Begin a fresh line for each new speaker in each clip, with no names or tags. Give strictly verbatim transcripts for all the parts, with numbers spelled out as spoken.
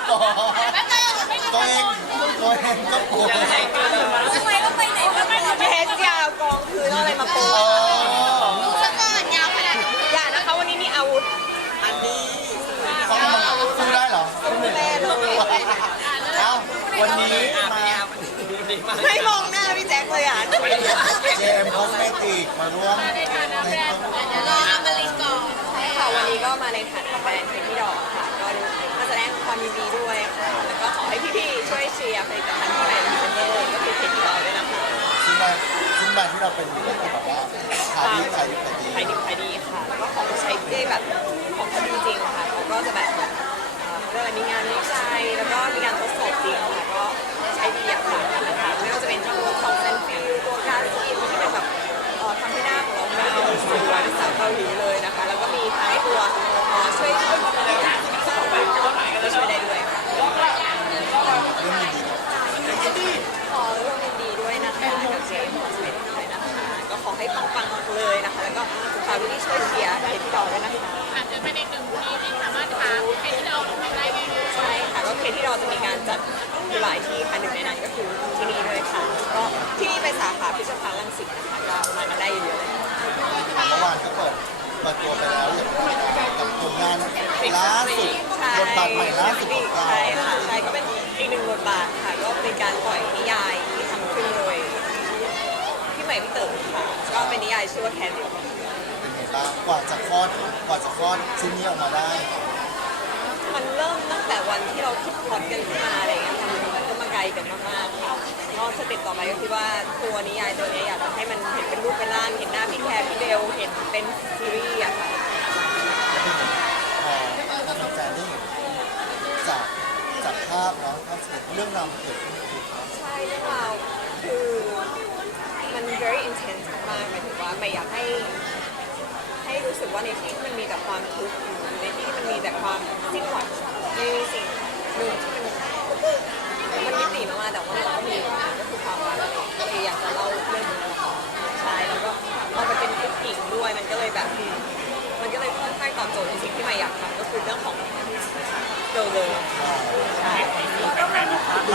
ตัวเองตัวเองก็โกง
ทำไมต้องไปไหนก็ไม่รู้
เพชรยาวกองพื้นเอาอะไรมาโปะ
ดูซะก่อนยาวขนาดนี้
อย่านะคะวันนี้มีอาวุธ
อันนี้เขาสู้ได้เหรอ
แม่เลย
เอ้าวันนี้มา
ไม่มองหน้าพี่แจ็คเลยอ่ะ
เจมส์คอสเมติกมาร่วมใน
เดี๋ยวรออมรินทร์ก่อน
ใช่ค่ะวันนี้ก็มาในฐานะแบรนด์เพชรที่ดอกค่ะก็มาแสดงความยินดีด้วยค่ะแล้วก็ขอให้พี่ๆช่วยเชียร์ผลิตภัณฑ์ที่ใหม่ในประเทศก็คือเพชรที่ดอกด้วยนะคะ
ซึ่งมาซึ่งมาที่เราเป็นก็คือแบบว่าขายดีขายดีขายดี
ขายดีขายดีค่ะแล้วก็ของใช้ได้แบบของเขาจริงๆค่ะเขาก็จะแบบเอ่อเรื่องมีงานวิจัยแล้วก็มีการทดสอบจริงค่ะก็ใช้ดีอะค่ะนะคะไม่ว่าจะเป็นตัวของเซนฟิลตัวกาสกินที่เป็นแบบเอ่อทำให้หน้าของเราเงาสวยเป็นสาวเกาหลีเลยนะคะแล้วก็มีทั้งตัวเอ่อช่วยช่วยก็ช่วยได้ด้วยค่ะ
เรื่องดี
ขอร่วมยินดีด้วยนะคะกับเจมส์คอสเมติกด้วยนะคะก็ขอให้ปังๆเลยนะคะแล้วก็ฝากพี่ๆช่วยเชียร์เพจที่ดอกด้วยนะคะ
อาจจะไม่ได้หนึ่งที่ที่สามารถหาเพชรที่เราทำได้ง่าย
ใช่ค่ะก็เคสที่เราจะมีการจัดอยู่หลายที่ค่ะหนึ่งในนั้นก็คือที่นี่ด้วยค่ะก็ที่นี่เป็นสาขาพิพิธภัณฑ์รังสิตนะคะก็มากันได้เยอะๆเลย
เมื่อวานก็เปิดเปิดตัวไปแล้วอย่างกับผลงานล่าสุด
ใช่
บทบาทใหม่ล่าสุดของเรา
ใช่ค่ะใช่ก็เป็นอีกหนึ่งบทบาทค่ะก็เป็นการปล่อยนิยายที่ทำขึ้นโดยพี่ใหม่พี่เต๋อค่ะก็เป็นนิยายชื่อว่าแคนดิล
เป็นไงบ้างกว่าจะคลอดกว่าจะคลอดชิ้นนี้ออกมาได้
มันเริ่มตั้งแต่วันที่เราคิดพล็อตกันขึ้นมาอะไรอย่างเงี้ยค่ะมันก็มาไกลกันมากๆค่ะก็สเต็ปต่อไปก็คือว่าตัวนิยายตัวนี้อยากจะให้มันเห็นเป็นรูปเป็นร่างเห็นหน้าพี่แคร์พี่เบลเห็นเป็นซีรีส์อะค่ะ
พอแฟนๆได้เห็นจากจากภาพเนาะภาพสเก็ตเรื่องราวมันเกิดขึ้นคือ
ใช่เรื่องราวคือมัน very intense มากๆหมายถึงว่าไม่อยากให้ให้รู้สึกว่าในที่ที่มันมีแต่ความทุกข์อยู่ในที่ที่มันมีแต่ความสิ้นหวังในสิ่งหนึ่งที่มันมันมิติมากๆแต่ว่ามันก็มีก็คือความรักอะไรก็เลยอยากจะเล่าเรื่องนี้นะคะใช่แล้วก็เอาไปเป็นผู้หญิงด้วยมันก็เลยแบบมันก็เลยค่อนข้างตอบโจทย์ในสิ่งที่ไม่อยากทำก็คือเรื่องของเกิร์ลเลยใช่ต้องเป็น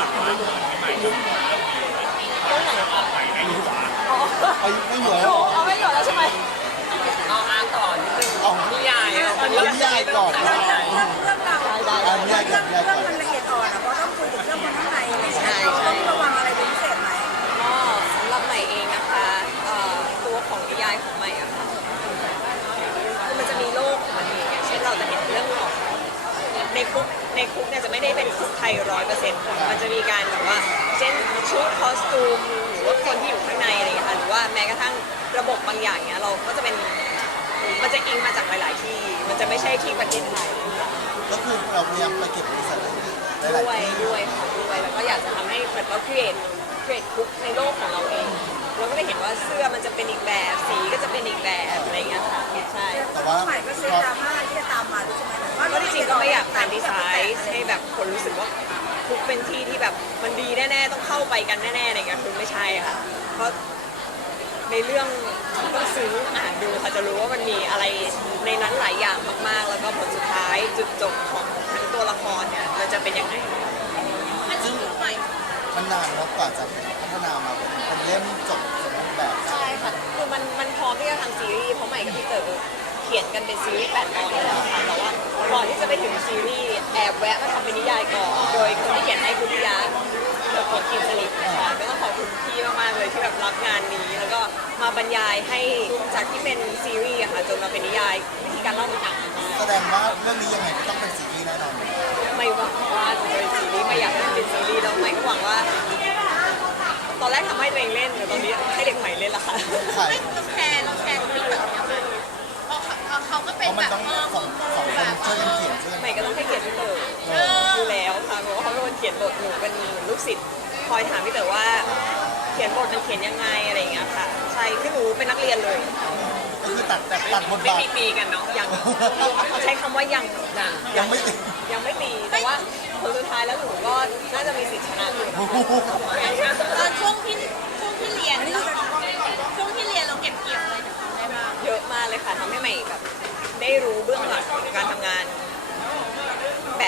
อ๋อ
ไอ้ไม่เหลือแล้วเหรอ
เอาไม่หยดแล้วใช่ไหม
เอาอ่านก่อนนิดนึง
เอา
นิยายอ่ะ
เอานิยายก่อนนะ
ได้ได้
เอานิยายก่อนนิยายก่อน
มันละเอียดอ่อนอ่ะเพราะต้องคุยกับเรื่องคนข้างในอะไรอย่างเงี้ยต้องระวังอะไรเป็นพิเศษไหม
ก็สำหรับใหม่เองนะคะเอ่อตัวของนิยายของใหม่อะค่ะคือมันจะมีโลกของมันเองอย่างเช่นเราจะเห็นเรื่องของในคุกในคุกเนี่ยจะไม่ได้เป็นคุกไทยร้อยเปอร์เซ็นต์มันจะมีการแบบว่าเช่นชุดคอสตูมหรือว่าคนที่อยู่ข้างในอะไรอย่างเงี้ยค่ะหรือว่าแม้กระทั่งระบบบางอย่างเนี้ยเราก็จะเป็นมันจะอิงมาจากหลาย ๆ ที่ มันจะไม่ใช่ที่ประเทศไทย
ก็คือเราพยายามไปเก็บบริษัทหลาย
ด้วย
ๆที่
ด้วยค่ะด้วยแล้วก็อยากจะทำให้เหมือนเรา create create คุกในโลกของเราเองเราก็ได้เห็นว่าเสื้อมันจะเป็นอีกแบบสีก็จะเป็นอีกแบบอะไรอย่างเงี้ยค่ะใช่
แต่ว่า
ใหม่ก็เซฟดราม่าที่จะตามมาด้วยใช่ไหมว่า
ก็จริงๆก็ไม่อยากการดีไซน์ให้แบบคนรู้สึกว่าคุกเป็นที่ที่แบบมันดีแน่ๆต้องเข้าไปกันแน่ๆอะไรเงี้ยคือไม่ใช่ค่ะเพราะในเรื่องต้องซื้ออ่านดูค่ะจะรู้ว่ามันมีอะไรในนั้นหลายอย่างมากๆ แล้วก็ผลสุดท้ายจุดจบของทั้งตัวละครเนี่ยมันจะเป็นยังไง
ซึ่งมันนานแล้วกว่าจะพัฒนามาเป็นเป็นเล่มจบสมบูรณ์แบบได้
ใช่ค่ะ คือมันมันพร้อมที่จะทำซีรีส์เพราะใหม่กับพี่เต๋อเขียนกันเป็นซีรีส์แปดตอนแล้วค่ะ แต่ว่าก่อนที่จะไปถึงซีรีส์แอบแวะมาทำเป็นนิยายก่อน โดยคนที่เขียนให้คุณพิยาเกิดผลกินสนิทนะคะก็ต้องขอบคุณพี่มากๆเลยที่แบบรับงานนี้ แล้วก็มาบรรยายให้จากที่เป็นซีรีส์อะค่ะจนมาเป็นนิยายวิธีการเล่ามันต่างกันมาก
แสดงว่าเรื่องนี้ยังไงก็ต้องเป็นซีรีส์แน่นอน
ไม่หวังว่าจะเป็นซีรีส์ไม่อยากให้มันเป็นซีรีส์แล้วไม่ก็หวังว่า ตอนแรกทำให้ตัวเองเล่นแต่ตอนนี้ให้เด็กใหม่เล่นละค่ะ
ใช่
เราแชร์เราแชร์กันแบบนี้เพราะเขาเขาก็
เพ
เป็น
ราะมัน
แบบ
ต้อง
เออ
สองสองคนช่วยกันเขียนช่วยกัน
ใหม่ก็ต้องให้เกียรติพี่เต๋ออยู่แล้วค่ะเพราะว่าเขาเป็นคนเขียนบทหนูเป็นลูกศิษย์คอยถามพี่เต๋อว่า เขียนบทมันเขียนยังไงอะไรอย่างเงี้ยค่ะใช่คือหนูเป็นนักเรียนเลย
ก็คือตัดแต่ตัดบท
ไม่
บาท
มีปีกันเนาะ
ยังใช้คำว่ายัง
อย่าง
ยังไม่ติด
ยังไม่ตีแต่ว่าผลสุดท้ายแล้วหนูก็น่าจะมีสิทธิ์ชนะอยู่
ตอนช่วงที่ช่วงที่เรียนเราช่วงที่เรียนเราเก็บเกี่ยวอะไรจากเขาได้บ้าง
เยอะมากเลยค่ะทำให้ใหม่แบบได้รู้เบื้องหลังของการทำงาน แบบคน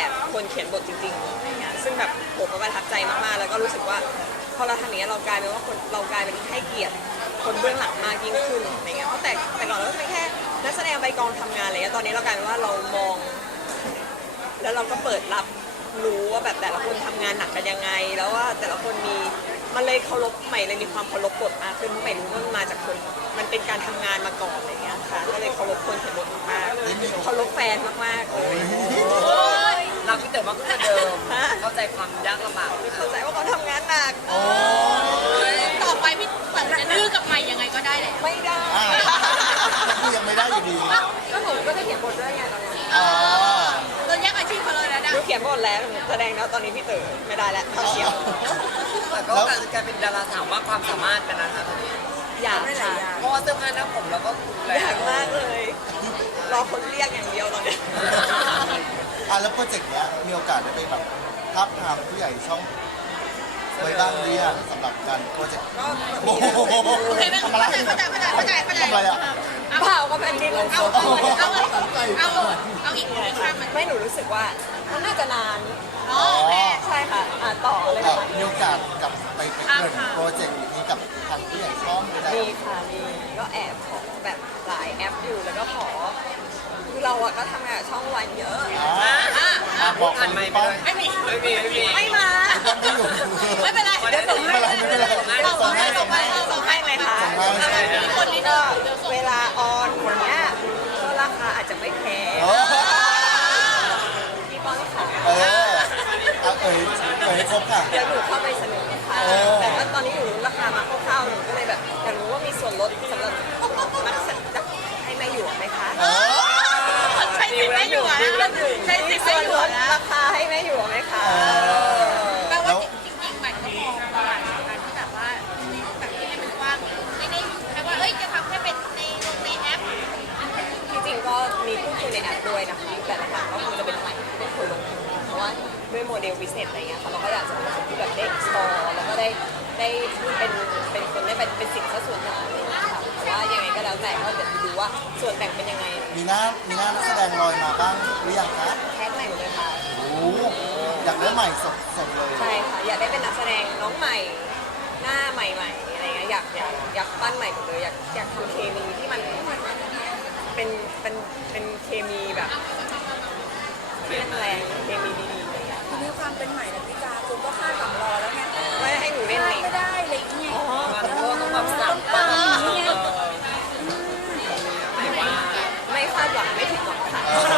คนเขียนบทจริงๆอะไรเงี้ยซึ่งแบบผมก็ประทับใจมากๆแล้วก็รู้สึกว่าพอเราทำอย่างนี้ยเรากลายเป็นว่าคนเรากลายเป็นให้เกียรติคนเบื้องหลังมากยิ่งขึ้นอะไรเงี้ยเพราะแต่แต่ก่อนเราก็เป็นแค่นักแสดงไปกองทำงานอะไรเงี้ยตอนนี้เรากลายเป็นว่าเรามอง แล้วเราก็เปิดรับรู้ว่าแบบแต่ละคนทำงานหนักกันยังไง แล้วว่าแต่ละคนมีมันเลยเคารพใหม่เลยมีความเคารพบทมากขึ้นใหม่รู้ว่ามันมาจากคนมันเป็นการทำงานมาก่อนอะไรเงี้ยค่ะก็เลยเคารพคนเขียนบทมากเคารพแฟนมากๆเลย
เราพี่เต๋อมากขึ้นกว่าเดิมเข้าใจความยากลำบาก
เข้าใจว่าเขาทำงานหนัก
ต่อไปพี่เต๋อจะดื้อกับใหม่ยังไงก็ได้แหละ
ไม่ได้
อ่าก็คือยังไม่ได้อยู่ดี
ก็หนูก็จะเขียนบทด้วยไงตอนนี้
อ๋อ
เราแยกอาชีพเขาเลยนะ
หนูเขียนบทแล้วหนูแสดงแล้วตอนนี้พี่เต๋อไม่ได้แล้วเขาเขียน
แต่ก็กลายเป็นดาราสาวมากความสามารถกันนะคะตอนนี้
อยากค่ะ
เพราะว่าเสื้อผ้าหน้าผมเราก็ดูแล
อยากมากเลย รอคนเรียกอย่างเดียวตอนนี้
อ่ะแล้วโปรเจกต์เนี้ยมีโอกาสได้ไปแบบทับทามผู้ใหญ่ช่องไว้บ้างหรือยังสำหรับการโปรเจกต์
ก็
โอ้โห
โอเคไหม
ทำอะไร
เข้าใจเข้าใจเข้าใจเข้าใจ
ทำอะไรอ่ะ
เปล่าก็เป็นดิน
เอา
เอา
เอา
เอา
เอาเอาเอาอีกอีกข้างมัน
ไม่หนูรู้สึกว่ามันน่าจะนาน
อ๋อโอเค
ใช่ค่ะ อ่าต่อเลย
เอ่อ
ค่ะ
มีโอกาสกลับไปไปเกิดโปรเจกต์นี้กับทางผู้ใหญ่ช่องไม่ได้
มีค่ะ มี ก็แอบขอแบบหลายแอปอยู่ แล้วก็ขอ คือเราอะก็ทำงานกับช่องวันเยอะ
อ่า
อ่ะ
อ่ะบอก
ผ่าน
น
ไม่
ป้อง
ไม่มี
ไม่มีไม่มี
ไม่มา
ไม่อยู่
ไม่เป็นไร
เดี๋ยวส่งให้
ไม่เป็นไรไม่เป็นไร
ส่งให้ส่งให้
ส่งให้ไหมคะ
ส่งให้
มีคนนี้
ก็
เดี๋ยวส่ง
เวลาออนอย่างเงี้ยก็ราคาอาจจะไม่แพง
เออ
พี่ป้อนค่ะ
เออเอาเอ๋ยเอ๋ยครบค่ะ
แล้วหนูเข้าไปเสนอค่ะ
เออ
แต่ว่าตอนนี้หนูรู้ราคามาคร่าวๆหนูก็เลยแบบอยากรู้ว่ามีส่วนลดสำหรับนักแสดงให้แม่หยวกไหมคะ
เออ
ใช้สิทธิ์ไม่อยู่นะใช้สิทธิ์ไม่
ส่วน
อ
ล
ยู่
ด
นะ
ราคาให้แม่หยวกไหมคะ
แปลว่าจริงๆใหม่ก็มองตลาดการที่แบบว่าในแบบที่ให้มันกว้างไม่ได้แค่ว่าเอ้ยจะทำแค่เป็นในในแอป
ที่จริงก็มีพูดคุยในแอปด้วยนะคะแต่หลักๆก็คงจะเป็นใหม่เป็นคนลงทุนเพราะว่าด้วยโมเดลบิสเนสอะไรเงี้ยค่ะเราก็อยากจะเป็นคนที่แบบได้ explore แล้วก็ได้ได้เป็นเป็นคนได้เป็นเป็นสิทธิ์ซะส่วนใหญ่ค่ะแต่ว่ายังไงก็แล้วแต่ก็เดี๋ยวดูว่าส่วนแบ่งเป็นยังไง
มีหน้ามีหน้านักแสดงลอยมาบ้างหรือยังคะ
แคสใหม่หมดเลยค่ะ
โอ้โหอยากได้ใหม่สดสดเลย
ใช่ค่ะอยากได้เป็นนักแสดงน้องใหม่หน้าใหม่ๆอะไรเงี้ยอยากอยากอยากปั้นใหม่หมดเลยอยากอยากทำเคมีที่มันเป็นเป็นเป็นเคมีแบบที่มันแรงเคมีดีๆอะไรเงี้ย
ทีนี้ความเป็นใหม่ดาวิกาคุณก็คาดหวังรอแล้วไง
ไม่ให้หนูเล่น
พ
เอ
ลาด
ง
ไม่ได้เลยไง
มันก็ต้องแบบสับ
ปังอย่างเงี้ย
ไม่ว่า
ไม่คาดหวังไม่ผิดหวังค่ะ
เออ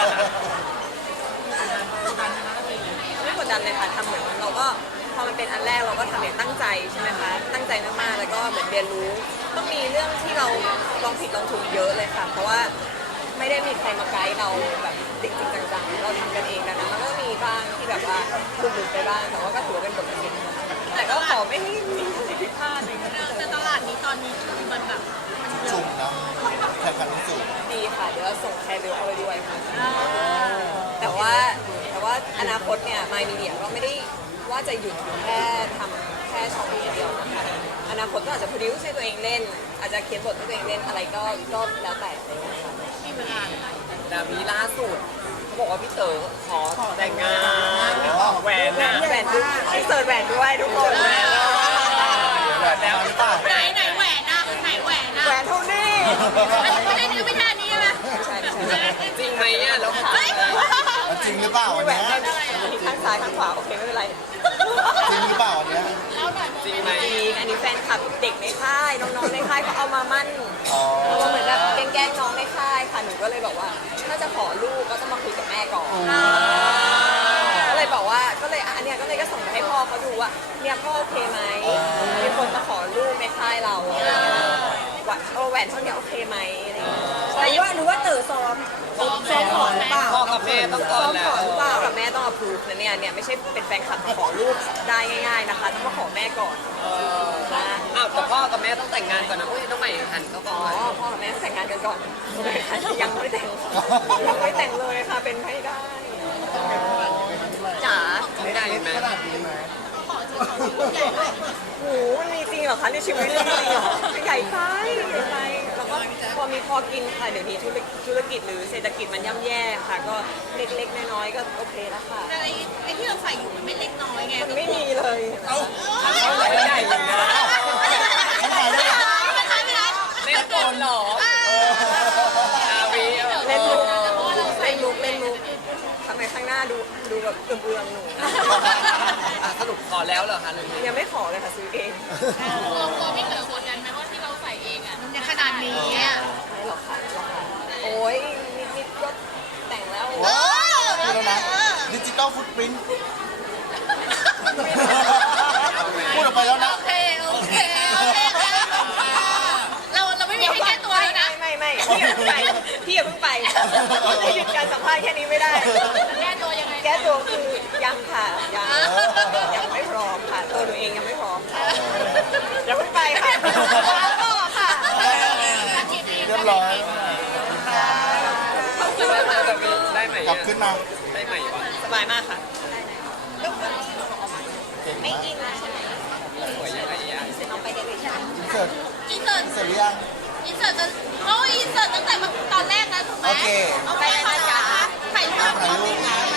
ไม่กดดันเลยค่ะทำเหมือนเราก็พอมันเป็นอันแรกเราก็ทำอย่างตั้งใจใช่ไหมคะตั้งใจมากๆแล้วก็เหมือนเรียนรู้ต้องมีเรื่องที่เราลองผิดลองถูกเยอะเลยค่ะ เพราะว่าไม่ได้มีใครมาไกด์เราแบบจริงๆจังๆเราทำกันเองนะนะมันก็มีบ้างที่แบบว่าหลุดๆไปบ้างแต่ว่าก็ถือว่าเป็นบทเรียนแต่ก็ขอไม่ให้มีอะไรผิดพลาดอะไรอย่างเลย
แต่ตลาดนี้ตอนนี้คือมันแบบมันเย
จุ่
อะ
มนะแข่งขันสูง
ดีค่ะเดี๋ยวเราส่งแคร์เบลเข้าไปด้วยค่ะแต่ว่าแต่ว่าอนาคตเนี่ยมายมีเดียก็ไม่ได้ว่าจะหยุดอยู่แค่ทำแค่ช่องนี้อย่างเดียวนะคะอนาคตก็อาจจะ produce ให้ตัวเองเล่น อาจจะเขียนบทให้ตัวเองเล่นอะไรก็ก็แล้วแต่อะไรอย่างเงี้ยค่ะ
มีเวลา
ดาวีล่าสุดเขาบอกว่าพี่เต๋อขอแต่งงานแหวนนะ
แหวนด้วยอินเสิร์ตแหวนด้วยทุกคน
แหวนแล้ว
ๆแบบแล้วหรือเปล่า
ไหนไหนแหวนนะไหนแหวนนะ
แหวนเท่านี้
ไม่ได้ไม่ใช่อันนี้ใช่ไหม
ใช่ใช่ใช่
จริงไหมอ่ะแล้ว
เฮ้ย
แล้วจริงหรือเปล่าอัน
แหว
เนี้
น
ย
อันนี้ข้างซ้ายข้างขวาโอเคไม่เป็นไร
จริงหรือเปล่าอันเนี้ย
จริงไหม
จริงอันนี้แฟนคลับเด็กในค่ายน้องๆในค่ายเขาเอามามั่น
อ๋อ
เราเหมือนแบบแกล้งๆน้องในค่ายค่ะหนูก็เลยบอกว่า ถ้าจะขอลูกก็ต้องมาคุยกับแม่ก่อนก็เลยบอกว่าก็เลยอ่ะอันเนี้ยก็เลยก็ส่งไปให้พ่อเขาดูว่าเนี่ยพ่อโอเคไหมมีคนมาขอลูกในค่ายเราอะไรอย่างเงี้ยว่าเออแหวนเท่าเนี้ยโอเคไหมอะไรอย่างเงี้ย
หรือว่าหรือว่าเต๋อซ้อมซ้อมขอหรือเปล่า
พ่อกับแม่ต้องก่อนแหละ
ขอหรือเปล่ากับแม่ต้อง approve นะเนี่ยเนี่ยไม่ใช่เป็นแฟนคลับมาขอลูกได้ง่ายๆนะคะต้องมาขอแม่ก่อนนะ
อ้าวแต่พ่อกับแม่ต้องแต่งงานก่อนนะอุ้ยน้องใหม่หันเขาก่
อ๋
อ
อน พ่อกับแม่แต่งงานกันก่อนยังไม่แต่งยังไม่แต่งเลยค่ะเป็นไม่ได้จ๋า
ไม่ได้เห็นไหม
ขนาดนี้ไหม
โหมันมีจริงเหรอคะในชีวิตจริงเหรอใหญ่ไปใหญ่ไปแล้วก็โปรอมีพอกินค่ะเดี๋ยวนี้ธุรธุรกิจหรือเศรษฐกิจมันย่ำแย่ค่ะ ก็เล็กๆน้อยๆก็โอเคแล้วค่ะ
แต่ไอ้ไอ้ที่เราใส่อยู่มันไม่เล็กน้อยไง
มันไม่มีเลย
เอ้า
เขาไหนใหญ่เลยนะ
เขาหายไปไหน
ไม่ใช่ไม่ใช่
เล่นโดนหรออาวีเออ
เล่นมุกเล่นมุกเล่นมุกทำไมข้างหน้าดูดูแบบเอื่อมๆหนู
อ่ะสรุปขอแล้วเหรอคะเรื่องนี้
ยังไม่ขอเลยค่ะซื้อเอง
เราตัวไม่เหลือกดดันไหมว่าที่เราใส่เองอ่ะมันยังขนาดนี้อ่ะ
ไม่หรอกค่ะหรอกค่ะโอ้ยนิดๆก็แต่งแล้ว
ว้าวนี่แล้วนะดิจิตอลฟุตปรินท์พูดออกไปแล้วนะ
โอเคโอเคโอเคเราเราไม่มีให้แก้ตัวแล้วนะ
ไม่ไม่ไม่พี่อย่าเพิ่งไปพี่อย่าเพิ่งไปจะหยุดการสัมภาษณ์แค่นี้ไม่ได้
แก้ตัวยังไง
แก้ตัวคือยังค่ะยังยังไม่พร้อมค่ะตัวหนูเองยังไม่พร้อมค่ะอย่าเพิ่งไปค่ะต่อค่ะ
เรียบร้อย
ได้ไหมแบบนี้ได้ไหม
กลับขึ้นมา
ได้ไหมวะ
สบายมากค่ะ
เก่ง
ไม่
มาก
กินแล้วใช่ไหม
สวยยังไงอ่ะ
เอาไปได้เลยใช่ไหม
อินเสิร์ต
อินเสิร์ต
เสร็จหรือยัง
อินเสิร์ตจะเขาอินเสิร์ตตั้งแต่ตอนแรกนะถูกไหม
โอเค
โอเคค่ะถ่ายรูป
ถ่ายรูป